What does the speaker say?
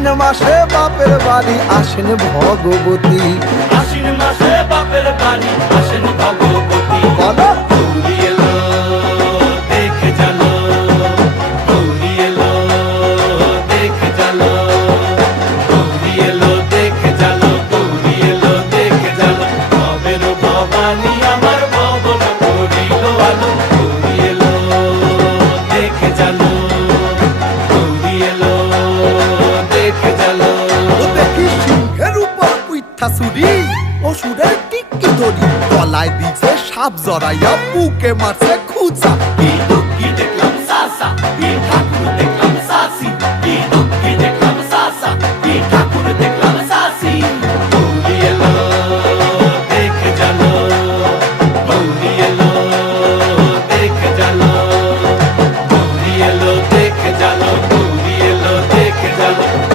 আশ্বিন মাসে বাপের বাড়ি আসেন ভগবতী। আশ্বিন মাসে বাপের বাড়ি আসেন ভগবতী। বলো গৌরী এলো দেখে জানো, গৌরী এলো দেখে জানো, গৌরী এলো দেখে জানো, গৌরী এলো দেখে জানো। ভবের ভবানী আমার ভবন করিল আলো। গৌরী এলো দেখে জানো, গৌরী এলো দেখে জানো। ও দেখি সিংহের উপর উইঠা চুরি, অসুরের টিকি ধরি গলায় দিছে সাপ জড়াইয়া বুকে মারছে খুঁচা। কিন্তু